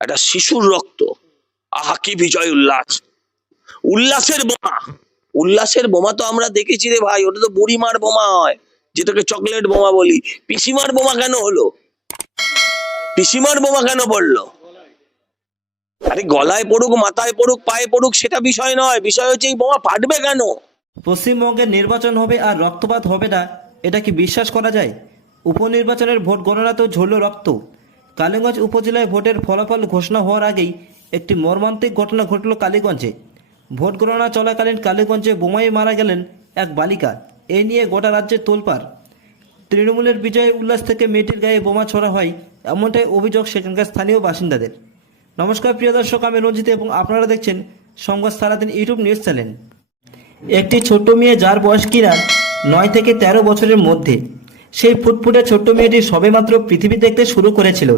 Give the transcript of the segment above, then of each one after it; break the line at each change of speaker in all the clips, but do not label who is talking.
একটা শিশুর রক্ত। আহা, কি বিজয় উল্লাস। উল্লাসের বোমা। উল্লাসের বোমা তো আমরা দেখেছি রে ভাই, ওটা তো বুড়িমার বোমা হয় যেটাকে চকলেট বোমা বলি। পিসিমার বোমা কেন হলো? পিসিমার বোমা কেন পড়ল? আরে গলায় পড়ুক, মাথায় পড়ুক, পায়ে পড়ুক, সেটা বিষয় নয়। বিষয় হচ্ছে এই বোমা ফাটবে কেন?
পশ্চিমবঙ্গের নির্বাচন হবে আর রক্তপাত হবে না, এটা কি বিশ্বাস করা যায়? উপনির্বাচনের ভোট গণনাতেও ঝরল রক্ত। কালীগঞ্জ উপজেলায় ভোটের ফলাফল ঘোষণা হওয়ার আগেই একটি মর্মান্তিক ঘটনা ঘটল কালীগঞ্জে। ভোট গণনা চলাকালীন কালীগঞ্জে বোমায় মারা গেলেন এক বালিকা। এই নিয়ে গোটা রাজ্যে তোলপাড়। তৃণমূলের বিজয় উল্লাস থেকে মেয়েটির গায়ে বোমা ছড়া হয়, এমনটাই অভিযোগ সেখানকার স্থানীয় বাসিন্দাদের। নমস্কার, প্রিয় দর্শক, আমি রঞ্জিত এবং আপনারা দেখছেন সংবাদ সারাদিন ইউটিউব নিউজ চ্যানেল। একটি ছোট্ট মেয়ে যার বয়স কিনা নয় থেকে তেরো বছরের মধ্যে। সেই ফুটফুটে ছোট্ট মেয়েটি সবেমাত্র পৃথিবী দেখতে শুরু করেছিল।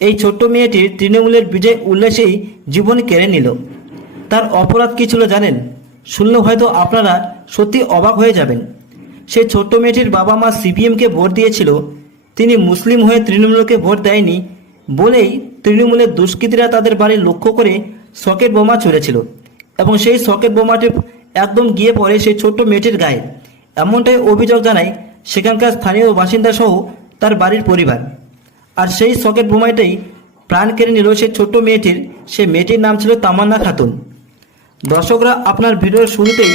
এই ছোট্ট মেয়েটির তৃণমূলের বিজয় উল্লাসেই জীবন কেড়ে নিল। তার অপরাধ কী ছিল জানেন? শুনলে হয়তো আপনারা সত্যি অবাক হয়ে যাবেন। সেই ছোট্ট মেয়েটির বাবা মা সিপিএমকে ভোট দিয়েছিল। তিনি মুসলিম হয়ে তৃণমূলকে ভোট দেয়নি বলেই তৃণমূলের দুষ্কৃতীরা তাদের বাড়ি লক্ষ্য করে সকেট বোমা ছুড়েছিল। এবং সেই সকেট বোমাটি একদম গিয়ে পড়ে সেই ছোট্ট মেয়েটির গায়ে। এমনটাই অভিযোগ জানায় সেখানকার স্থানীয় বাসিন্দা সহ তার বাড়ির পরিবার। আর সেই সকেট বোমাটাই প্রাণ কেড়ে নিল সেই ছোট্ট মেয়েটির, সে মেয়েটির নাম ছিল তামান্না খাতুন। দর্শকরা আপনার ভিডিওর শুরুতেই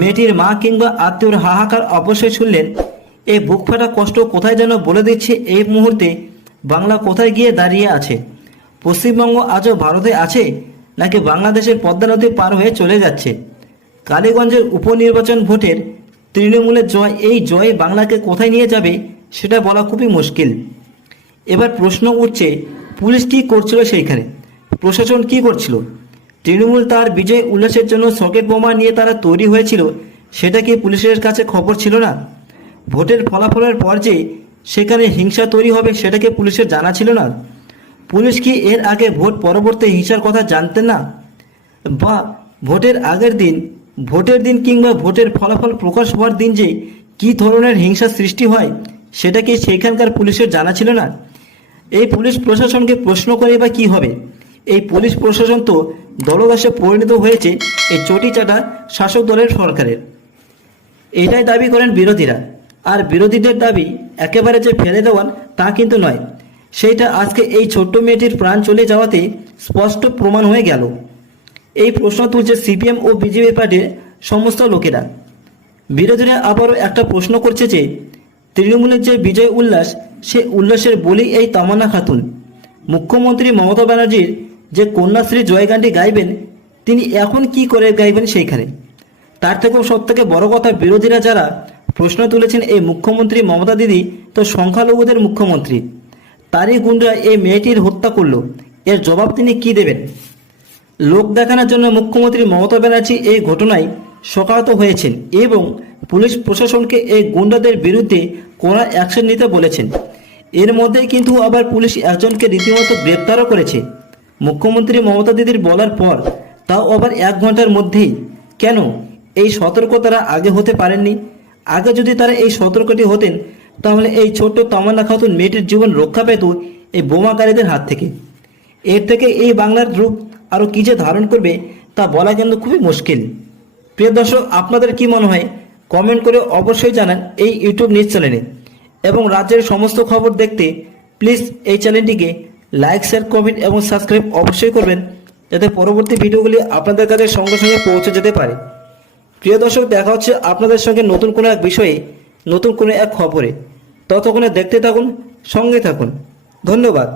মেয়েটির মা কিংবা আত্মীয়র হাহাকার অবশ্যই শুনলেন। এই বুক ফাটা কষ্ট কোথায় যেন বলে দিচ্ছে এই মুহূর্তে বাংলা কোথায় গিয়ে দাঁড়িয়ে আছে? পশ্চিমবঙ্গ আজও ভারতে আছে নাকি বাংলাদেশের পদ্মা নদী পার হয়ে চলে যাচ্ছে? কালীগঞ্জের উপনির্বাচন ভোটের তৃণমূলের জয়, এই জয় বাংলাকে কোথায় নিয়ে যাবে সেটা বলা খুবই মুশকিল। এবার প্রশ্ন উঠছে, পুলিশ কি করছিল সেইখানে? প্রশাসন কি করছিল? তৃণমূল তার বিজয় উল্লাসের জন্য সকেট বোমা নিয়ে তারা তৈরি হয়েছিল, সেটা কি পুলিশের কাছে খবর ছিল না? ভোটের ফলাফলের পর যে সেখানে হিংসা তৈরি হবে সেটাকে পুলিশের জানা ছিল না? পুলিশ কি এর আগে ভোট পরবর্তী হিংসার কথা জানতেন না? বা ভোটের আগের দিন ভোটের দিন কিংবা ভোটের ফলাফল প্রকাশ হওয়ার দিন যে কী ধরনের হিংসা সৃষ্টি হয়, সেটা কি সেখানকার পুলিশের জানা ছিল না? এই পুলিশ প্রশাসনকে প্রশ্ন করে বা কী হবে? এই পুলিশ প্রশাসন তো দলদাসে পরিণত হয়েছে এই চটিচাটা শাসক দলের সরকারের। এটাই দাবি করেন বিরোধীরা। আর বিরোধীদের দাবি একেবারে যে ফেলে দেওয়ান তা কিন্তু নয়। সেইটা আজকে এই ছোট্ট মেয়েটির প্রাণ চলে যাওয়াতে স্পষ্ট প্রমাণ হয়ে গেল। এই প্রশ্ন তুলছে সিপিএম ও বিজেপি পার্টির সমস্ত লোকেরা। বিরোধীরা আবারও একটা প্রশ্ন করছে যে, তৃণমূলের যে বিজয় উল্লাস, সে উল্লাসের বলি এই তামান্না খাতুন। মুখ্যমন্ত্রী মমতা ব্যানার্জির যে কন্যাশ্রী জয়গানটি গাইবেন, তিনি এখন কি করে গাইবেন সেইখানে? তার থেকেও সব থেকে বড় কথা বিরোধীরা যারা প্রশ্ন তুলেছেন এই মুখ্যমন্ত্রী মমতা দিদি, তো সংখ্যালঘুদের মুখ্যমন্ত্রী। তারই গুন্ডরা এই মেয়েটির হত্যা করল। এর জবাব তিনি কি দেবেন? লোক দেখানোর জন্য মুখ্যমন্ত্রী মমতা ব্যানার্জি এই ঘটনায় সকাহত হয়েছেন এবং পুলিশ প্রশাসনকে এই গুন্ডাদের বিরুদ্ধে কড়া অ্যাকশন নিতে বলেছেন। এর মধ্যে কিন্তু আবার পুলিশ একজনকে রীতিমতো গ্রেপ্তারও করেছে। মুখ্যমন্ত্রী মমতা দিদির বলার পর তাও আবার এক ঘণ্টার মধ্যেই। কেন? এই সতর্ক তারা আগে হতে পারেননি। আগে যদি তারা এই সতর্কটি হতেন, তাহলে এই ছোট্ট তামান্না খাতুন মেয়েটির জীবন রক্ষা পেত এই বোমাকারীদের হাত থেকে। এর থেকে এই বাংলার রূপ আরও কী যে ধারণ করবে তা বলা কিন্তু খুবই মুশকিল। প্রিয় দর্শক, আপনাদের কি মনে হয়? কমেন্ট করে অবশ্যই জানান এই ইউটিউব নিউজ চ্যানেলে। এবং রাজ্যের সমস্ত খবর দেখতে প্লিজ এই চ্যানেলটিকে লাইক, শেয়ার, কমেন্ট এবং সাবস্ক্রাইব অবশ্যই করবেন, যাতে পরবর্তী ভিডিওগুলি আপনাদের কাছে সঙ্গে সঙ্গে পৌঁছে যেতে পারে। প্রিয় দর্শক, দেখা হচ্ছে আপনাদের সঙ্গে নতুন কোনো এক বিষয়ে, নতুন কোনো এক খবরে। ততক্ষণে দেখতে থাকুন, সঙ্গে থাকুন। ধন্যবাদ।